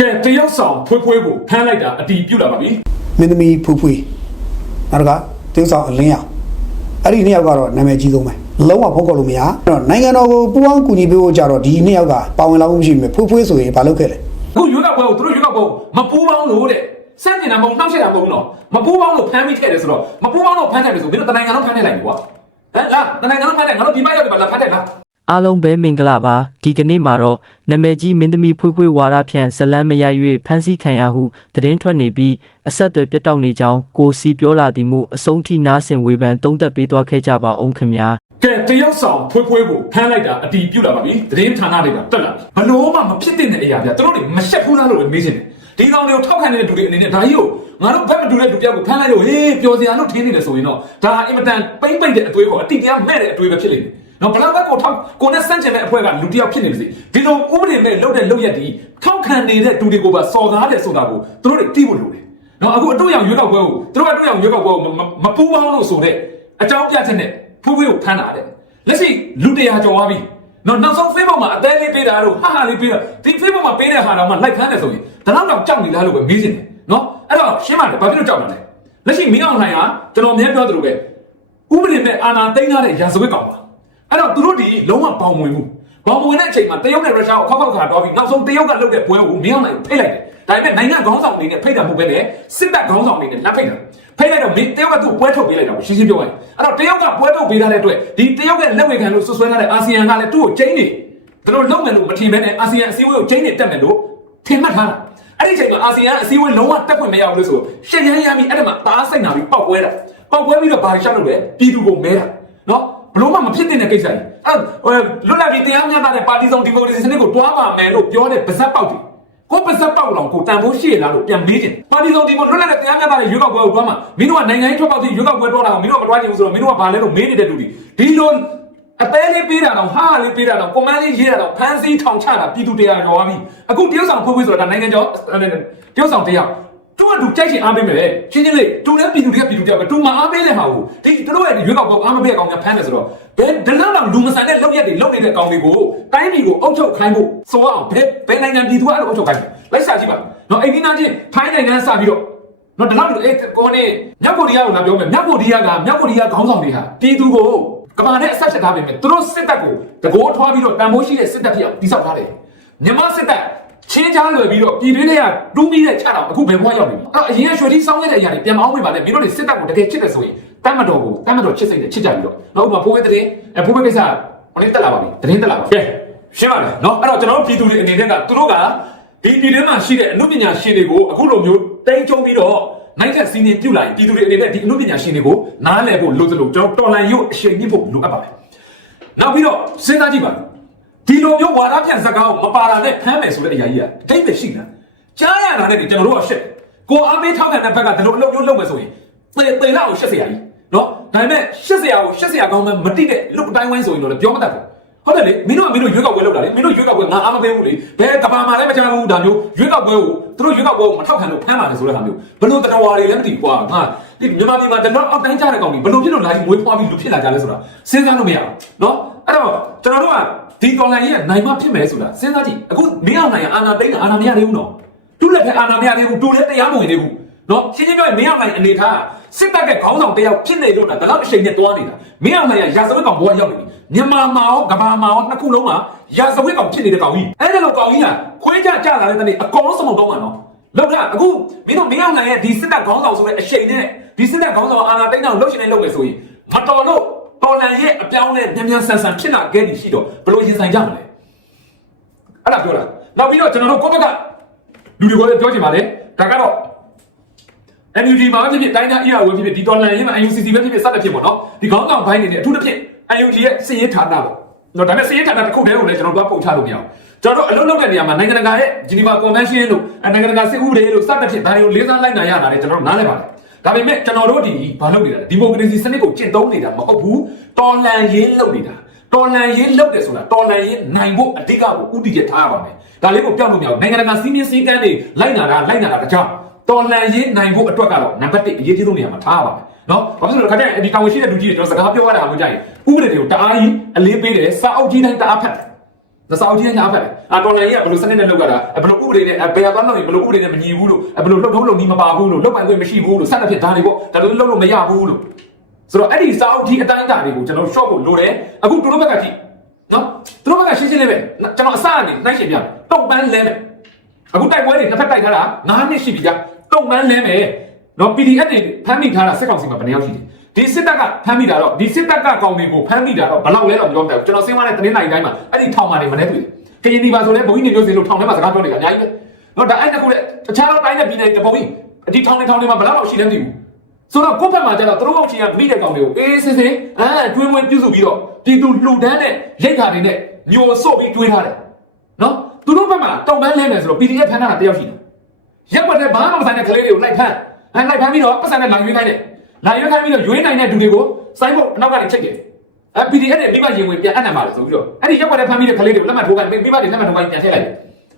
ကဲတရုတ်ဆောင်ဖွေးဖွေးကိုဖမ်းလိုက်တာအတီးပြုတ်လာပါပြီမင်းသမီးဖူးဖူးနောက်ကတင်းဆောင်အလင်းရောင်အဲ့ဒီနှစ်ယောက်ကတော့နာမည်ကြီးဆုံးပဲလုံးဝဖုတ်ကောက်လို့မရအဲ့တော့နိုင်ငံတော်ကိုပူးပေါင်းကူညီပေးဖို့ကြတော့ဒီနှစ်ယောက်ကပါဝင်လာမှုမရှိဘူးဖူးဖူးဆိုရင်ဘာလုပ်ခဲ့လဲအခုရွေးကောက်ပွဲကိုသူတို့ရွေးကောက်ပွဲကိုမပူးပေါင်းလို့တဲ့စန့်ကျင်တာမဟုတ်နှောက်ယှက်တာမဟုတ်ဘူးနော်မပူးပေါင်းလို့ဖမ်းမိခဲ့တယ်ဆိုတော့မပူးပေါင်းလို့ဖမ်းတယ်ဆိုမင်းတို့တနိုင်ငံလုံးဖမ်းနေလိုက်ပြီကွာဟမ်လားတနိုင်ငံလုံးဖမ်းတယ်ငါတို့ဒီဘက်ရောက်တယ်ပါလားဖမ်းတယ်လား အားလုံးပဲမင်္ဂလာပါဒီကနေ့မှာတော့နာမည်ကြီးမင်းသမီးဖွေးဖွေးဝါရဖြန့်ဇလန်းမရ၍ဖမ်းဆီးခံရဟုသတင်းထွက်နေပြီးအဆက်အသွယ်ပြတ်တောက်နေကြောင်းကိုစီပြောလာသည်မှုအဆုံးထိနားဆင်ဝေဖန်သုံးသပ်ပေးသွားခဲ့ကြပါအောင်ခင်ဗျာကဲတရုတ်ဆောင်ဖွေးဖွေးကိုဖမ်းလိုက်တာအတီးပြုတ်လာပါပြီသတင်းဌာနတွေကတက်လာပြီဘလို့မှမဖြစ်တဲ့အရာပြသူတို့တွေမရှက်ဘူးလားလို့ပဲမေးချင်တယ်ဒီကောင်တွေကိုထောက်ခံနေတဲ့လူတွေအနေနဲ့ဒါကြီးကိုငါတို့ဘက်မတူတဲ့လူပြောက်ကိုဖမ်းလိုက်လို့ဟေးပျော်စရာလို့ထင်နေတယ်ဆိုရင်တော့ဒါအင်မတန်ပိမ့်ပိမ့်တဲ့အတွေးကိုအတိတရားမဲ့တဲ့အတွေးပဲဖြစ်နေတယ် နော်ဘလောက်ဘက်ကိုထောက်ကိုနဲ့စန့်ကျင်တဲ့အဖွဲ့ကလူတစ်ယောက်ဖြစ်နေပါစေဒီလိုဥပဒေမဲ့လုပ်တဲ့လုပ်ရက်ဒီထောက်ခံနေတဲ့လူတွေကိုပါစော်ကားတယ်ဆိုတာကိုသူတို့တွေသိဖို့လိုတယ်နော်အခုအတူရောင်ရွေးကောက်ပွဲကိုသူတို့ကအတူရောင်ရွေးကောက်ပွဲကိုမမမပူးပေါင်းလို့ဆိုတဲ့အကြောင်းပြချက်နဲ့ဖူးဖွေးကိုဖမ်းတာတဲ့လက်ရှိလူတရာကျော်သွားပြီနော်နောက်ဆုံး Facebook မှာအသေးလေးပေးတာတို့ဟာဟာလေးပေးတာဒီ Facebook မှာပေးတဲ့ဟာတော့မှလိုက်ခန်းတယ်ဆိုရင်ဒါတော့တော့ကြောက်နေလားလို့ပဲမေးချင်တယ်နော်အဲ့တော့ရှင်းပါတယ်ဘာဖြစ်လို့ကြောက်တာလဲလက်ရှိမင်းအောင်လှိုင်ကကျွန်တော်မြဲပြောသလိုပဲဥပဒေနဲ့အာဏာသိမ်းထားတဲ့ရာဇဝတ်ကောင်ပါ အဲ့တော့သူတို့ဒီလုံးဝပေါင်ဝင်မှုပေါင်ဝင်တဲ့အချိန်မှာတရုတ်နဲ့ရုရှားကိုခောက်ခောက်ခါတော့ပြီးနောက်ဆုံးတရုတ်ကလုပ်တဲ့ပွဲကိုမင်းအောင်လှိုင်ဖိတ်လိုက်တယ်ဒါပေမဲ့နိုင်ငံခေါင်းဆောင်တွေနဲ့ဖိတ်တာမဟုတ်ပဲလေစစ်တပ်ခေါင်းဆောင်တွေနဲ့လက်ဖိတ်တာဖိတ်လိုက်တော့မင်းတရုတ်ကသူ့ပွဲထုတ်ပေးလိုက်တာကိုရှင်းရှင်းပြောရင်အဲ့တော့တရုတ်ကပွဲထုတ်ပေးထားတဲ့အတွက်ဒီတရုတ်ရဲ့လက်ဝေခံလို့ဆွဆွဲထားတဲ့အာဆီယံကလည်းသူ့ကိုချိန်နေသူတို့လုံမယ်လို့မထင်ဘဲနဲ့အာဆီယံအစည်းအဝေးကိုချိန်နေတက်မယ်လို့ထင်မှတ်ထားတာအဲ့ဒီချိန်မှာအာဆီယံအစည်းအဝေးလုံးဝတက်ခွင့်မရဘူးလို့ဆိုရှက်ရမ်းရမ်းပြီးအဲ့ဒါမှတားစိတ်နာပြီးပောက်ပွဲတာပောက်ပွဲပြီးတော့ဘာရှောက်လို့လဲပြည်သူကိုမဲတာနော်ဘ လို့မှမဖြစ်တဲ့ကိစ္စကြီးအဲ့လွတ်လပ်ပြီးတရားမျှတတဲ့ပါတီဆောင်ဒီမိုကရေစီစနစ်ကိုတွားပါမယ်လို့ပြောတဲ့ဗဇက်ပေါက်တယ်ကိုပစက်ပေါက်လောင်ကိုတန်ဖိုးရှိရလားလို့ပြန်မေးတယ်ပါတီဆောင်ဒီမိုလွတ်လပ်တဲ့တရားမျှတတဲ့ရွေးကောက်ပွဲကိုတွားမှာမင်းတို့ကနိုင်ငံရေးထွက်ပေါက်ပြီးရွေးကောက်ပွဲတွားတာကိုမင်းတို့ကမတွားချင်ဘူးဆိုတော့မင်းတို့ကဘာလဲလို့မေးနေတဲ့လူတွေဒီလိုအသေးလေးပေးတာတော့ဟာလေးပေးတာတော့ကွန်မန်းလေးရေးတာတော့ဖမ်းဆီးထောင်ချတာပြည်သူတရားရောပြီအခုတရုတ်ဆောင်ဖွေးဖွေးဆိုတာဒါနိုင်ငံကျော်တရုတ်ဆောင်တရား သူကသူကြိုက်ချင်အားပေးမယ်လေချင်းချင်းလေးသူလည်းပြည်သူတွေကပြည်သူတယောက်ကသူမအားပေးတဲ့ဟာကိုဒီတို့ရဲ့ရွေးကောက်ပွဲအားမပေးတဲ့ကောင်ကဖမ်းတယ်ဆိုတော့ဘယ်ဒလန်တော့လူမဆန်တဲ့လောက်ရက်တွေလောက်နေတဲ့ကောင်တွေကိုတိုင်းပြည်ကိုအုပ်ချုပ်ခိုင်းဖို့စောအောင်ဘယ်ဘယ်နိုင်ငံပြည်သူကအဲ့လိုအုပ်ချုပ်ခိုင်းလိုက်စာကြည့်ပါနော်အိန္ဒိယချင်းထိုင်းနိုင်ငံစပြီးတော့နော်ဒီလောက်အေးကိုနေမြောက်ကိုရီးယားကိုလာပြောမယ်မြောက်ကိုရီးယားကမြောက်ကိုရီးယားခေါင်းဆောင်တွေဟာပြည်သူကိုကမာနဲ့အဆက်ချက်ထားပေးမယ်သူတို့စစ်တပ်ကိုတကိုးထွားပြီးတော့တန်ဖိုးရှိတဲ့စစ်တပ်ဖြစ်အောင်တိစောက်ထားတယ်မြန်မာစစ်တပ် ချင်းချားလွယ်ပြီးတော့ပြည်တွင်းတွေကတူးမိတဲ့ချတာအခုဘယ်ဘဝရောက်နေပြီအဲ့အရင်ကရွှေတိစောင်းခဲ့တဲ့အရာတွေပြန်မအောင်မိပါနဲ့မင်းတို့တွေစစ်တပ်ကိုတကယ်ချစ်တယ်ဆိုရင်တတ်မတော်ကိုတတ်မတော်ချစ်စိတ်နဲ့ချစ်ကြပြီးတော့နောက်ဥပမာဖိုးဝဲတဲ့အဲဖိုးဝဲကိစ္စဟိုနေ့တက်လာပါပြီတရင်တက်လာပါကဲရှင်းပါမယ်နော်အဲ့တော့ကျွန်တော်တို့ပြည်သူတွေအနေနဲ့ကသူတို့ကဒီပြည်တွင်းမှာရှိတဲ့အမှုပညာရှင်တွေကိုအခုလိုမျိုးတိမ့်ကျုံပြီးတော့နိုင်တဲ့စီးနေပြုတ်လာရင်ပြည်သူတွေအနေနဲ့ဒီအမှုပညာရှင်တွေကိုနားလည်ဖို့လိုသလိုကျွန်တော်တော်လန်ရုပ်အရှိန်မြင့်ဖို့လိုအပ်ပါတယ်နောက်ပြီးတော့စဉ်းစားကြည့်ပါ ဒီလိုမျိုးဝါဒပြန်စကားကိုမပါတာနဲ့ဖမ်းမယ်ဆိုတဲ့အရာကြီးကအတိတ်ပဲရှိလားကြားရတာနဲ့ကျွန်တော်တို့ကရှက်ကိုအားပေးထောက်ခံတဲ့ဘက်ကဒီလိုအလုပ်မျိုးလုပ်မယ်ဆိုရင်သေသေလောက်ရှက်စရာကြီးနော်ဒါပေမဲ့ရှက်စရာကိုရှက်စရာကောင်းမှမတိတဲ့လူတိုင်းဝိုင်းဆိုရင်တော့လည်းပြောမတတ်ဘူးဟုတ်တယ်လေမင်းတို့ကမင်းတို့ရွေးကောက်ပွဲလုပ်တာလေမင်းတို့ရွေးကောက်ပွဲငါအားမပေးဘူးလေဘယ်ကဘာမှလည်းမကြားဘူးဒါမျိုးရွေးကောက်ပွဲကိုသူတို့ရွေးကောက်ပွဲကိုမထောက်ခံလို့ဖမ်းပါတယ်ဆိုတဲ့ဟာမျိုးဘလို့တတော်ဝါတွေလည်းမသိဘူးကွာဟာဒီမြန်မာပြည်မှာတတော်အောက်တိုင်းကြားတဲ့ကောင်တွေဘလို့ဖြစ်လို့လာပြီးမွေးဖွားပြီးလူဖြစ်လာကြလဲဆိုတာစဉ်းစားလို့မရဘူးနော်အဲ့တော့ကျွန်တော်တို့က ဒီတော်လိုင်းရဲ့နိုင်မဖြစ်မယ်ဆိုတာစဉ်းစားကြည့်အခုမင်းအောင်နိုင်အာနာသိန်းအာနာမရသေးဘူးနော်သူ့လက်ထက်အာနာမရသေးဘူးတူလည်းတရားမဝင်သေးဘူးနော်ရှင်းရှင်းပြောရင်မင်းအောင်နိုင်အနေထားစစ်တပ်ကခေါင်းဆောင်တယောက်ဖြစ်နေလို့တာဒါတော့အချိန်နဲ့တွားနေတာမင်းအောင်နိုင်ရရာဇဝတ်ကောင်ဘဝရောက်နေပြီမြန်မာမှာရောကဘာမှာရောနှစ်ခုလုံးမှာရာဇဝတ်ကောင်ဖြစ်နေတဲ့ကောင်ကြီးအဲ့ဒါလိုကောင်ကြီးကခွေးကြကြလာတဲ့တနေ့အကောင်လုံးစမုံတော့မှာနော်လောက်တာအခုမင်းတို့မင်းအောင်နိုင်ရဲ့ဒီစစ်တပ်ခေါင်းဆောင်ဆိုတဲ့အချိန်နဲ့ဒီစစ်တပ်ခေါင်းဆောင်အာဏာသိမ်းအောင်လှုပ်ရှင်နေလုပ်မယ်ဆိုရင်မတော်လို့ တော်လန်ရဲ့အပြောင်းနဲ့မြန်မြန်ဆန်ဆန်ဖြစ်လာခဲ့ပြီရှိတော့ဘယ်လိုရင်ဆိုင်ကြမလဲအဲ့ဒါပြောတာနောက်ပြီးတော့ကျွန်တော်တို့ကိုယ့်ဘက်ကလူတွေကိုလည်းပြောချင်ပါတယ်ဒါကတော့ NUG မှာဖြစ်ဖြစ်တိုင်းသား ER ဝယ်ဖြစ်ဖြစ်ဒီတော်လန်ရေးမှာ UCC ပဲဖြစ်ဖြစ်စတဲ့ဖြစ်ပေါ့နော်ဒီခေါင်းဆောင်ဘိုင်းနေတဲ့အထူးသဖြင့် NUG ရဲ့စည်ရေးဌာနပေါ့နော်ဒါပေမဲ့စည်ရေးဌာနတစ်ခုတည်းကိုလည်းကျွန်တော်တို့ကပုံချလို့မရဘူးကျွန်တော်တို့အလုပ်လုပ်တဲ့နေရာမှာနိုင်ငံတကာရဲ့ Geneva Convention လို့နိုင်ငံတကာစစ်ဥပဒေလို့စတဲ့ဖြစ်ဒါတွေကိုလေးစားလိုက်နိုင်ရတာလေကျွန်တော်တို့နားလည်ပါတယ် ဒါပေမဲ့ကျွန်တော်တို့ဒီဘာလုပ်နေတာလဲဒီမိုကရေစီစနစ်ကိုကျင့်သုံးနေတာမဟုတ်ဘူးတော်လန်ရေးလုပ်နေတာတော်လန်ရေးလုပ်တယ်ဆိုတာတော်လန်ရေးနိုင်ဖို့အဓိကကိုဥတည်ချက်ထားရပါမယ်ဒါလေးကိုပြောင်းလို့မရဘူးနိုင်ငံတကာစီးမင်းစည်းကမ်းတွေလိုက်နာတာလိုက်နာတာတခြားတော်လန်ရေးနိုင်ဖို့အတွက်ကတော့နံပါတ်1အရေးကြီးဆုံးနေရာမှာထားရပါမယ်နော်ဘာဖြစ်လို့လဲခါကျရင်ဒီကောင်ရှိတဲ့လူကြီးတွေကျွန်တော်စကားပြောရတာမှမကြိုက်ဥပဒေတွေကိုတအားကြီးအလေးပေးတယ်စာအုပ်ကြီးတိုင်းတအားဖတ်တယ် သစာအုပ်ကြီးကညာဖက်တယ်အာတော်လိုင်းကြီးကဘယ်လိုစနစ်နဲ့လုပ်ကြတာဘယ်လိုဥပဒေနဲ့ဘယ်ရသွားလို့ဘယ်လိုဥပဒေနဲ့မညီဘူးလို့ဘယ်လိုလှုပ်ထုံးလုပ်နီးမပါဘူးလို့လုပ်ပိုင်ခွင့်မရှိဘူးလို့စသဖြင့်ဒါတွေပေါ့ဒါလိုလုပ်လို့မရဘူးလို့ဆိုတော့အဲ့ဒီစာအုပ်ကြီးအတိုင်းအတာတွေကိုကျွန်တော် short ဖို့လိုတယ်အခုသူတို့ဘက်ကကြည့်နော်သူတို့ဘက်ကရှင်းရှင်းလေးပဲကျွန်တော်အစကနေနှိုင်းရှင်းပြတုံပန်းလဲမယ်အခုတိုက်ပွဲတွေတစ်ဖက်တိုက်ထားတာ9နှစ်ရှိပြီကြာတုံပန်းလဲမယ်နော် PDF တွေဖမ်းမိထားတာစစ်ကောင်စီမှာဘယ်နှယောက်ရှိတယ် ဒီစစ်တပ်ကဖမ်းမိတာတော့ဒီစစ်တပ်ကကောင်တွေကိုဖမ်းမိတာတော့ဘယ်လောက်လဲတော့မပြောတတ်ဘူးကျွန်တော်စင်းမတဲ့တင်းနိုင်တိုင်းမှာအဲ့ဒီထောင်မှာနေမနေတွေ့ကရင်ဒီပါဆိုလဲဘုန်းကြီးနေလို့စီလို့ထောင်ထဲမှာစကားပြောနေတာအများကြီးပဲနော်ဒါအဲ့တကူလေတခြားတော့တိုင်းနဲ့ပြည်နယ်တပုံကြီးဒီထောင်နေထောင်နေမှာဘယ်လောက်ရှိလဲမသိဘူးဆိုတော့ကိုယ့်ဘက်မှာကျတော့သူတို့အောင်ချင်ကမိတဲ့ကောင်တွေကိုအေးစစ်စစ်အဲတွင်းဝင်းပြုစုပြီးတော့ပြည်သူလှူဒန်းတဲ့လက်ခါတွေနဲ့မျိုးစို့ပြီးတွေးထားတယ်နော်သူတို့ဘက်မှာတောင်ပန်းလဲမယ်ဆိုတော့ PDF ဖမ်းတာတယောက်ရှိတယ်ရက်ွက်တဲ့ဘာမှမဆိုင်တဲ့ကလေးတွေကိုလိုက်ဖမ်းအဲလိုက်ဖမ်းပြီးတော့ပတ်စံနဲ့လာရွေးခိုင်းတယ် လာရွေးခိုင်းပြီးတော့ရွေးနိုင်တဲ့သူတွေကိုစိုင်းဖို့အနောက်ကနေချိန်တယ်အဲ PDF နဲ့မိဘရင်ဝင်ပြန်အပ်နိုင်ပါလေဆိုပြီးတော့အဲ့ဒီရက်ွက်တဲ့ဖမ်းပြီးတဲ့ကလေးတွေကိုလက်မှတ်ထိုးခိုင်းမိဘတွေလက်မှတ်ထိုးခိုင်းပြန်ထည့်လိုက်တယ်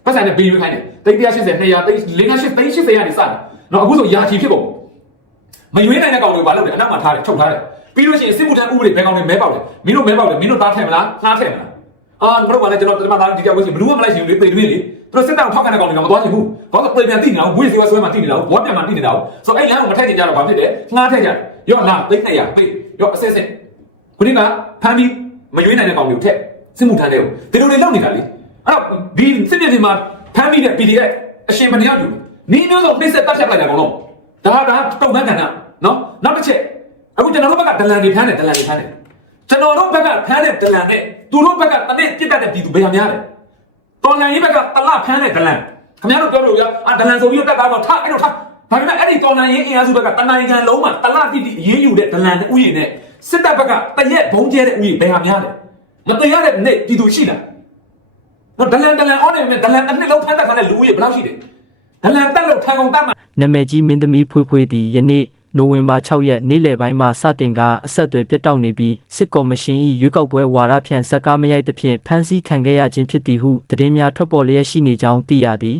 ပတ်စံနဲ့ပေးရွေးခိုင်းတယ်တိတ်180 200တိတ်480 380ရနေစတယ်နော်အခုဆိုရာချီဖြစ်ပုံမရွေးနိုင်တဲ့ကောင်တွေဘာလုပ်လဲအနောက်မှာထားတယ်ချုပ်ထားတယ်ပြီးလို့ရှိရင်စစ်မှုထမ်းဥပဒေဘယ်ကောင်တွေမဲပေါက်တယ်မင်းတို့မဲပေါက်တယ်မင်းတို့သားထည့်မလားငှားထည့်မလား အာမတို့ကလည်းကျွန်တော်ဒီမှာသားဒီကြောက်ဝင်စီဘလူးမလိုက်ရှင်လေပေတွေးလေသူတို့စစ်တောင်ထောက်ခံတဲ့ကောင်တွေကမသွားချင်ဘူးဘာလို့ပြေပြန်တိနေတာဝေးစီဝဆွဲမှတိနေတာဘောပြန်မှတိနေတာဆိုအဲ့လမ်းကိုမထည့်ချင်ကြတော့ဘာဖြစ်လဲငှားထည့်ကြရောလာသိနေရပေးရောအစစ်စစ်ခုနကဖမ်းပြီးမရွေးနိုင်တဲ့ကောင်တွေကိုထက်စစ်မှုထမ်းတဲ့ကိုဒီလိုတွေလုပ်နေတာလေအဲ့တော့ဒီစစ်မြေပြင်မှာဖမ်းပြီးတဲ့ PDF အရှင်မတရားယူနီးမျိုးစုံနှိမ့်ဆက်တတ်ဖြတ်လိုက်တယ်ကောင်တော့ဒါဒါတုံ့ပန်းကဏ္ဍနော်နောက်တစ်ချက်အခုကျွန်တော်တို့ဘက်ကဒလန်တွေဖမ်းတယ်ဒလန်တွေဖမ်းတယ် ကျွန်တော်တို့ဘက်ကဖမ်းတဲ့ဒလန်နဲ့သူတို့ဘက်ကတနစ်ပြစ်တတ်တဲ့ပြည်သူဘယ်ဟာများလဲတော်လန်ရေးဘက်ကတလဖမ်းတဲ့ဒလန်ခင်ဗျားတို့ပြောလို့ရအာဒလန်ဆိုပြီးတော့တက်တာတော့ထားအဲ့တော့ထားဒါပေမဲ့အဲ့ဒီတော်လန်ရေးအင်အားစုဘက်ကတနိုင်ကန်လုံးမှာတလတိတိရေးယူတဲ့ဒလန်ဥယျာဉ်နဲ့စစ်တပ်ဘက်ကတရက်ဘုံကျဲတဲ့ဥယျာဉ်ဘယ်ဟာများလဲမတရားတဲ့နေ့ပြည်သူရှိလားတော့ဒလန်ဒလန်အော်နေမဲ့ဒလန်တစ်နှစ်လုံးဖမ်းတက်ခါတဲ့လူဥယျာဉ်ဘယ်လောက်ရှိတယ်ဒလန်တက်လို့ထန်ကုန်တတ်မှာနာမည်ကြီးမင်းသမီးဖွေးဖွေးသည်ယနေ့ နိုဝင်ဘာ6ရက်နေ့လယ်ပိုင်းမှာစတင်ကအဆက်အသွယ်ပြတ်တောက်နေပြီးစစ်ကော်မရှင်၏ရွေးကောက်ပွဲဝါဒဖြန့်စက်ကားမရိုက်သဖြင့်ဖမ်းဆီးခံခဲ့ရခြင်းဖြစ်သည်ဟုသတင်းများထွက်ပေါ်လျက်ရှိနေကြောင်းသိရသည်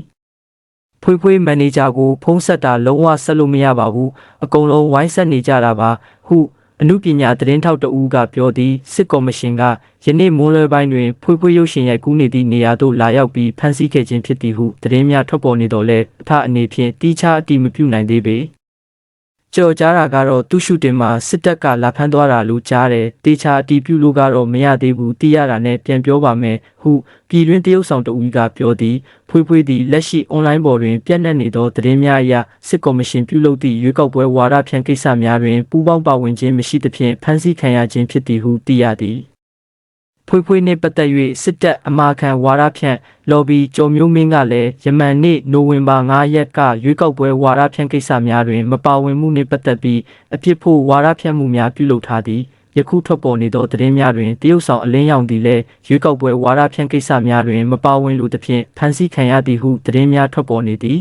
ဖွေးဖွေးမန်နေဂျာကိုဖုံးဆက်တာလုံးဝဆက်လို့မရပါဘူးအကုန်လုံးဝိုင်းဆက်နေကြတာပါဟုအမှုပညာသတင်းထောက်တဦးကပြောသည်စစ်ကော်မရှင်ကယနေ့မိုးလွယ်ပိုင်းတွင်ဖွေးဖွေးရုပ်ရှင်ရိုက်ကူးနေသည့်နေရာသို့လာရောက်ပြီးဖမ်းဆီးခဲ့ခြင်းဖြစ်သည်ဟုသတင်းများထွက်ပေါ်နေတော့လဲအထအနေဖြင့်တီးခြားအတိမပြုနိုင်သေးပေ ကြော်ကြားတာကတော့သူ့ရှုတင်မှာစစ်တပ်ကလာဖမ်းသွားတာလို့ကြားတယ်တေချာအတီးပြုလို့ကတော့မရသေးဘူးတီးရတာနဲ့ပြန်ပြောပါမယ်ဟုပြည်တွင်းတရုတ်ဆောင်တဦးကပြောသည်ဖွေးဖွေးသည်လက်ရှိအွန်လိုင်းပေါ်တွင်ပြန့်နှံ့နေသောသတင်းများအရစစ်ကော်မရှင်ပြုလုပ်သည့်ရွေးကောက်ပွဲဝါဒဖြန့်ကိစ္စများတွင်ပူးပေါင်းပါဝင်ခြင်းမရှိသဖြင့်ဖမ်းဆီးခံရခြင်းဖြစ်သည်ဟုသိရသည် ဖွေးဖွေးနှင့်ပတ်သက်၍စစ်တပ်အမာခံဝါဒဖြန့် lobby ကျော်မျိုးမင်းကလည်းယမန်နေ့နိုဝင်ဘာ9ရက်ကရွေးကောက်ပွဲဝါဒဖြန့်ကိစ္စများတွင်မပါဝင်မှုနှင့်ပတ်သက်ပြီးအဖြစ်ဖို့ဝါဒဖြန့်မှုများပြုလုပ်ထားသည်ယခုထွက်ပေါ်နေသောသတင်းများတွင်တရုတ်ဆောင်အလင်းရောင်သည်လည်းရွေးကောက်ပွဲဝါဒဖြန့်ကိစ္စများတွင်မပါဝင်လိုသဖြင့်ဖမ်းဆီးခံရသည်ဟုသတင်းများထွက်ပေါ်နေသည်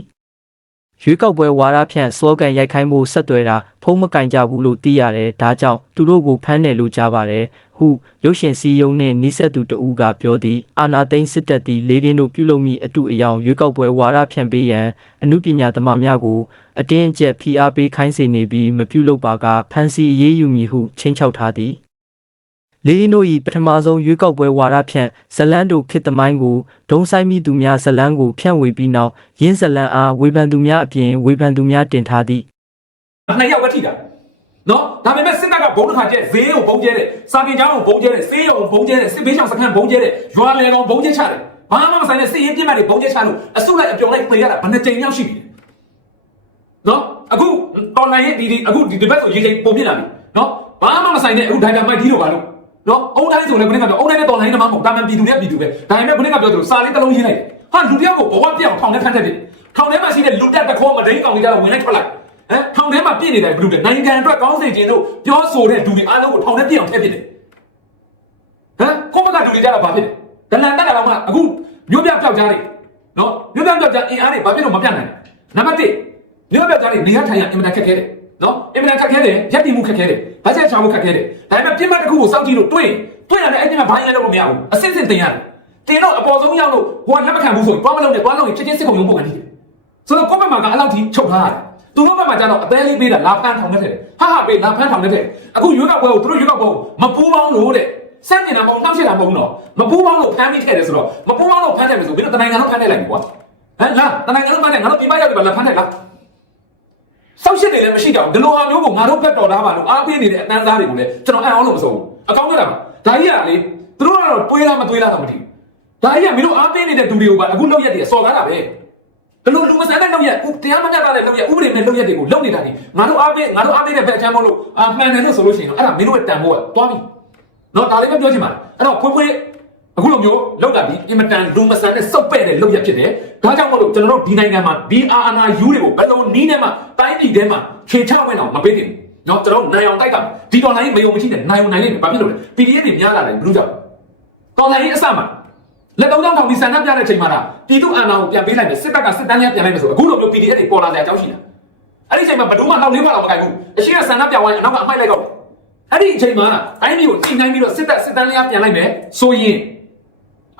ရွေးကောက်ပွဲဝါဒဖြန့်စလောကန်ရိုက်ခိုင်းမှုဆက်သွယ်တာဖုံးမကင်ကြဘူးလို့သိရတယ်ဒါကြောင့်သူတို့ကိုဖမ်းတယ်လို့ကြားပါတယ်ဟုရုပ်ရှင်စီယုံနှင့်နီးစပ်သူတဦးကပြောသည်အာနာသိန်းစစ်တပ်သည်လေးရင်းတို့ပြုလုပ်မိအတူအယောင်ရွေးကောက်ပွဲဝါဒဖြန့်ပေးရန်အမှုပညာသမားများကိုအတင်းအကျပ်ဖိအားပေးခိုင်းစေနေပြီးမပြုလုပ်ပါကဖမ်းဆီးအရေးယူမည်ဟုချိန်ချောက်ထားသည် လေးင်းတို့၏ပထမဆုံးရွေးကောက်ပွဲဝါဒဖြန့်ဇလန်းတို့ခေတ်သမိုင်းကိုဒုံဆိုင်မိသူများဇလန်းကိုဖြန့်ဝေပြီးနောက်ရင်းဇလန်းအားဝေဖန်သူများအပြင်ဝေဖန်သူများတင်ထားသည့်နှစ်ယောက်ကထိတာနော်ဒါပေမဲ့စစ်တပ်ကဘုံတစ်ခါကျဲဈေးကိုဘုံကျဲတယ်စာပင်ကျောင်းကိုဘုံကျဲတယ်ဆေးရုံကိုဘုံကျဲတယ်စစ်ဘေးရှောင်စခန်းဘုံကျဲတယ်ရွာလေကောင်ဘုံကျဲချတယ်ဘာမှမဆိုင်တဲ့စစ်ရေးပြစ်မှတ်တွေဘုံကျဲချလို့အစုလိုက်အပြုံလိုက်ပြေရတာဘယ်နှကြိမ်ရောက်ရှိပြီနော်အခုတော်လိုင်းရဲ့ဒီဒီအခုဒီဒီဘက်ဆိုရေချိန်ပုံပြစ်လာပြီနော်ဘာမှမဆိုင်တဲ့အခုဒိုင်နာမိုက်ဒီလိုပါလို့ နော်အုံတိုင်းဆိုလည်းဘယ်နဲ့ကတော့အုံတိုင်းနဲ့တော်လိုင်းနဲ့မှမဟုတ်တာမှန်ပြည်သူတွေကပြည်သူပဲဒါပေမဲ့ဘယ်နဲ့ကပြောသလိုစာလေးတစ်လုံးရေးလိုက်ဟာလူတယောက်ကိုဘဝပြောင်းထောင်ထဲဖမ်းထက်ပြီထောင်ထဲမှာရှိတဲ့လူတက်တခေါ်မဒိန်ကောင်တွေကြတော့ဝင်လိုက်ထွက်လိုက်ဟမ်ထောင်ထဲမှာပြည့်နေတယ်ဘလူတဲ့နိုင်ငံအတွက်ကောင်းစေခြင်းတို့ပြောဆိုတဲ့လူတွေအားလုံးကိုထောင်ထဲပြည့်အောင်ထည့်ဖြစ်တယ်ဟမ်ကိုမကလူတွေကြတော့ဘာဖြစ်လဲဒလန်တက်တာတော့မှအခုမြို့ပြပျောက်ကြားတွေနော်မြို့ပြပျောက်ကြားအင်အားတွေဘာဖြစ်လို့မပြတ်နိုင်နံပါတ်1မြို့ပြပျောက်ကြားတွေနေရာထိုင်ရအင်မတန်ခက်ခဲတယ် နော်အင်မတန်ခက်ခဲတယ်ရက်တည်မှုခက်ခဲတယ်ဗတ်ချက်ချောင်းမှုခက်ခဲတယ်ဒါပေမဲ့ပြစ်မှတ်တစ်ခုကိုစောင့်ကြည့်လို့တွေ့တွေ့ရတယ်အဲ့ဒီမှာဘာရင်လည်းလုပ်လို့မရဘူးအစစ်စစ်တင်ရတယ်တင်တော့အပေါ်ဆုံးရောက်လို့ဟိုကလက်မခံဘူးဆိုရင်တွားမလုံးနဲ့တွားလုံးရင်ချက်ချင်းစစ်ကုန်ရုံးပုံကန်နေတယ်ဆိုတော့ကိုယ့်ဘက်မှာကအလောက်ထိချုပ်ထားတယ်သူတို့ဘက်မှာကျတော့အသေးလေးပေးတာလာဖမ်းထောင်နေတယ်ဟာဟာပေးလာဖမ်းထောင်နေတယ်အခုရွေးကောက်ပွဲကိုသူတို့ရွေးကောက်ပွဲကိုမပူးပေါင်းလို့တဲ့စမ်းနေတာမဟုတ်နှောက်ရှက်တာမဟုတ်တော့မပူးပေါင်းလို့ဖမ်းပြီးထည့်တယ်ဆိုတော့မပူးပေါင်းလို့ဖမ်းတယ်ဆိုမင်းတို့တနိုင်ငံလုံးဖမ်းထည့်လိုက်ပြီကွာဟမ်လားတနိုင်ငံလုံးဖမ်းတယ်ငါတို့ပြပရောက်ပြီပါလားဖမ်းထည့်လား စောက်ရှက်တွေလည်းမရှိကြဘူးဒီလိုဟာမျိုးကိုငါတို့ဘက်တော်သားပါလို့အားပေးနေတဲ့အတန်းသားတွေကိုလည်းကျွန်တော်အံ့အောင်လို့မဆုံးဘူးအကောင်းကြတာပါဒါကြီးကလေသူတို့ကတော့တွေးလားမတွေးလားတော့မသိဘူးဒါကြီးကမင်းတို့အားပေးနေတဲ့သူတွေကိုပါအခုလောက်ရက်တွေစော်ကားတာပဲဘလို့လူမဆန်တဲ့လောက်ရက်ဥတရားမပြတ်တဲ့လောက်ရက်ဥပဒေမဲ့လောက်ရက်တွေကိုလုပ်နေတာဒီငါတို့အားပေးငါတို့အားပေးတဲ့ဘက်အချမ်းမို့လို့အာမှန်တယ်လို့ဆိုလို့ရှိရင်တော့အဲ့ဒါမင်းတို့ရဲ့တန်ဖိုးကသွားပြီနော်ဒါလေးပဲပြောချင်ပါတယ်အဲ့တော့ဖွေးဖွေး အခုလိုမျိုးလောက်တာဒီအင်မတန်လူမဆန်တဲ့စုပ်ပဲ့တဲ့လောက်ရက်ဖြစ်တယ်ဒါကြောင့်မို့လို့ကျွန်တော်တို့ဒီနိုင်ငံမှာ BRNU တွေကိုဘယ်လိုနီးနဲ့မှတိုင်းပြည်ထဲမှာခြေချဝင်အောင်မပေးနိုင်ဘူးနော်ကျွန်တော်နိုင်အောင်တိုက်ကဒီတော်လိုင်းမေယုံမရှိနဲ့နိုင်အောင်နိုင်လိမ့်မယ်ဘာဖြစ်လို့လဲ PDF တွေများလာတယ်ဘလို့ကြောင့်တော်လိုင်းအစမှာလက်သုံးချောင်းထောင်ပြီးဆန္ဒပြတဲ့ချိန်မှာလားပြည်သူအာဏာကိုပြန်ပေးလိုက်မယ်စစ်တပ်ကစစ်တမ်းလေးပြန်လိုက်မယ်ဆိုအခုလိုမျိုး PDF တွေပေါ်လာတဲ့အကြောင်းရှိတာအဲ့ဒီချိန်မှာဘယ်သူမှနောက်လေးမှတော့မကြိုက်ဘူးအရှိကဆန္ဒပြဝိုင်းအနောက်ကအမိုက်လိုက်တော့အဲ့ဒီအချိန်မှာတိုင်းပြည်ကိုချိန်တိုင်းပြီးတော့စစ်တပ်စစ်တမ်းလေးပြန်လိုက်မယ်ဆိုရင်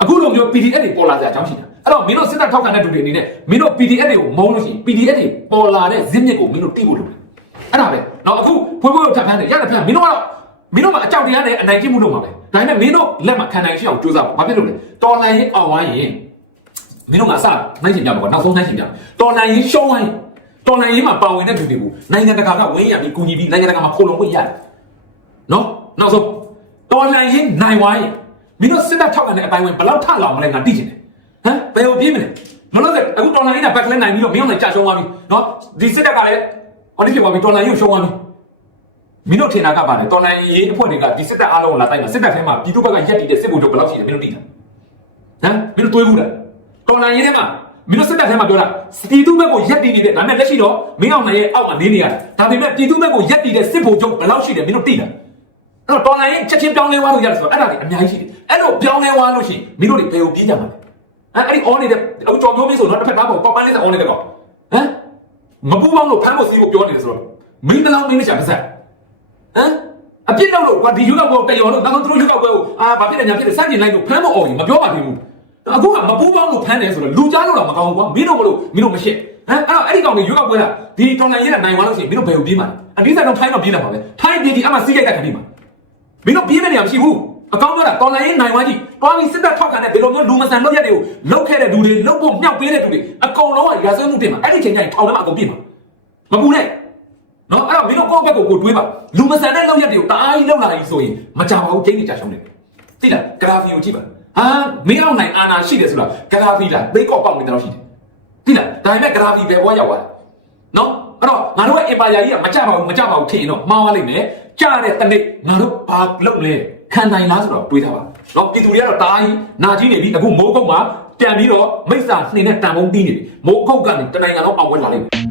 အခုလိုမျိုး PDF တွေပေါ်လာတဲ့အကြောင်းရှိတာအဲ့တော့မင်းတို့စစ်တပ်ထောက်ခံတဲ့သူတွေအနေနဲ့မင်းတို့ PDF တွေကိုမုန်းလို့ရှိရင် PDF တွေပေါ်လာတဲ့ဇစ်မြစ်ကိုမင်းတို့တိဖို့လုပ်တယ်အဲ့ဒါပဲနော်အခုဖွေးဖွေးကိုထပ်ဖမ်းတယ်ရတယ်ဖမ်းမင်းတို့ကတော့မင်းတို့မှာအကြောက်တရားနဲ့အနိုင်ကျင့်မှုလုပ်မှာပဲဒါပေမဲ့မင်းတို့လက်မှာခံနိုင်ရှိအောင်ကြိုးစားပါဘာဖြစ်လို့လဲတော်လိုင်းရင်အောင်ဝိုင်းရင်မင်းတို့ကစနိုင်ချင်ကြပါဘောနောက်ဆုံးနိုင်ချင်ကြတော်နိုင်ရင်ရှုံးဝိုင်းတော်နိုင်ရင်မှာပါဝင်တဲ့သူတွေကိုနိုင်ငံတကာကဝင်းရပြီးကူညီပြီးနိုင်ငံတကာမှာခိုးလုံးခွင့်ရတယ်နော်နောက်ဆုံးတော်နိုင်ရင်နိုင်ဝိုင်း မင်းတို့စစ်တပ်ထောက်ခံတဲ့အတိုင်းဝင်ဘယ်လောက်ထလောင်မလဲငါသိချင်တယ်ဟမ်ဘယ်လိုပြေးမလဲမလို့လေအခုတော်နိုင်ရင်ကဘက်လည်းနိုင်ပြီးတော့မင်းတို့လည်းကြာရှုံးသွားပြီနော်ဒီစစ်တပ်ကလည်းဟောဒီဖြစ်သွားပြီတော်နိုင်ရင်ရှုံးသွားပြီမင်းတို့ထင်တာကပါတယ်တော်နိုင်ရင်အဖွဲ့တွေကဒီစစ်တပ်အားလုံးကိုလာတိုက်မှာစစ်တပ်ထဲမှာပြည်သူ့ဘက်ကရက်တည်တဲ့စစ်ဗိုလ်ချုပ်ဘယ်လောက်ရှိတယ်မင်းတို့သိလားဟမ်မင်းတို့တွေးဘူးလားတော်လိုင်းရေးထဲမှာမင်းတို့စစ်တပ်ထဲမှာပြောတာပြည်သူ့ဘက်ကိုရက်တည်နေတဲ့ဒါပေမဲ့လက်ရှိတော့မင်းအောင်နိုင်ရဲ့အောက်မှာနေနေရတယ်ဒါပေမဲ့ပြည်သူ့ဘက်ကိုရက်တည်တဲ့စစ်ဗိုလ်ချုပ်ဘယ်လောက်ရှိတယ်မင်းတို့သိလား အဲ့တော့တော်လိုင်းရေးချက်ချင်းပြောင်းလဲသွားလို့ရတယ်ဆိုတော့အဲ့ဒါတွေအများကြီးရှိတယ်အဲ့တော့ပြောင်းလဲသွားလို့ရှိရင်မင်းတို့တွေဘယ်ကိုပြေးကြမှာလဲအဲ့အဲ့ဒီ on နေတဲ့အခုကြော်မျိုးမျိုးဆိုတော့တစ်ဖက်သားပေါ်ပေါက်ပန်းလေးစ on နေတဲ့ကောင်ဟမ်မပူပေါင်းလို့ဖမ်းဖို့စီးဖို့ပြောနေတယ်ဆိုတော့မင်းတလောင်းမင်းနဲ့ချာပါစက်ဟမ်အပြစ်တော့လို့ကွာဒီယူကဘောတယောလို့နောက်ဆုံးသူတို့ယူကဘောကိုအာဘာဖြစ်လဲညာဖြစ်လဲစတင်လိုက်လို့ဖမ်းဖို့အော်ရင်မပြောပါသေးဘူးအခုကမပူးပေါင်းလို့ဖမ်းတယ်ဆိုတော့လူကြားလို့တော့မကောင်းဘူးကွာမင်းတို့မလို့မင်းတို့မရှစ်ဟမ်အဲ့တော့အဲ့ဒီကောင်တွေရွေးကောက်ပွဲတာဒီတော်လိုင်းရဲနိုင်သွားလို့ရှိရင်မင်းတို့ဘယ်ကိုပြေးမှာလဲအပြီးစားတော့ထိုင်းတော့ပြေးလာမှာပဲထိုင်းပြေးဒီအမှစီးရိုက်တာခဏမှာ မင်းတို့ပြေးမယ့်နေရာမရှိဘူးအကောင်းပြောတာတော်လိုင်းရဲနိုင်သွားကြည့်တွားပြီးစစ်တပ်ထောက်ခံတဲ့ဒီလိုမျိုးလူမဆန်လုပ်ရက်တွေကိုလုတ်ခဲ့တဲ့လူတွေလုတ်ဖို့မြောက်ပေးတဲ့လူတွေအကောင်လုံးကရာဇဝတ်မှုတင်မှာအဲ့ဒီချိန်ကျရင်ထောင်ထဲမှာအကုန်ပြေးမှာမပူနဲ့နော်အဲ့တော့မင်းတို့ကိုယ့်ဘက်ကိုကိုတွေးပါလူမဆန်တဲ့လုပ်ရက်တွေကိုတအားကြီးလောက်လာပြီဆိုရင်မကြောက်ဘူးကျင်းနေကြရှုံးတယ်သိလားဂရာဖီကိုကြည့်ပါဟာမင်းအောင်နိုင်အာနာရှိတယ်ဆိုတာဂရာဖီလားသိကောက်ပေါက်နေတယ်ရှိတယ်သိလားဒါပေမဲ့ဂရာဖီပဲဘွားရောက်သွားတယ်နော်အဲ့တော့ငါတို့ရဲ့အင်ပါယာကြီးကမကြပါဘူးမကြပါဘူးထင်ရင်တော့မှားသွားလိမ့်မယ် ကြားတဲ့တနေ့ငါတို့ဘာလုပ်လဲခံနိုင်လားဆိုတော့တွေးထားပါနော်ပြည်သူတွေကတော့တားကြီးနာကြီးနေပြီအခုမိုးကုတ်မှာပြန်ပြီးတော့မိစ္ဆာနှင်းနဲ့တန်ဖုံးတီးနေပြီမိုးကုတ်ကနေတနိုင်ငံလုံးအောင်ဝင်လာလိမ့်မယ်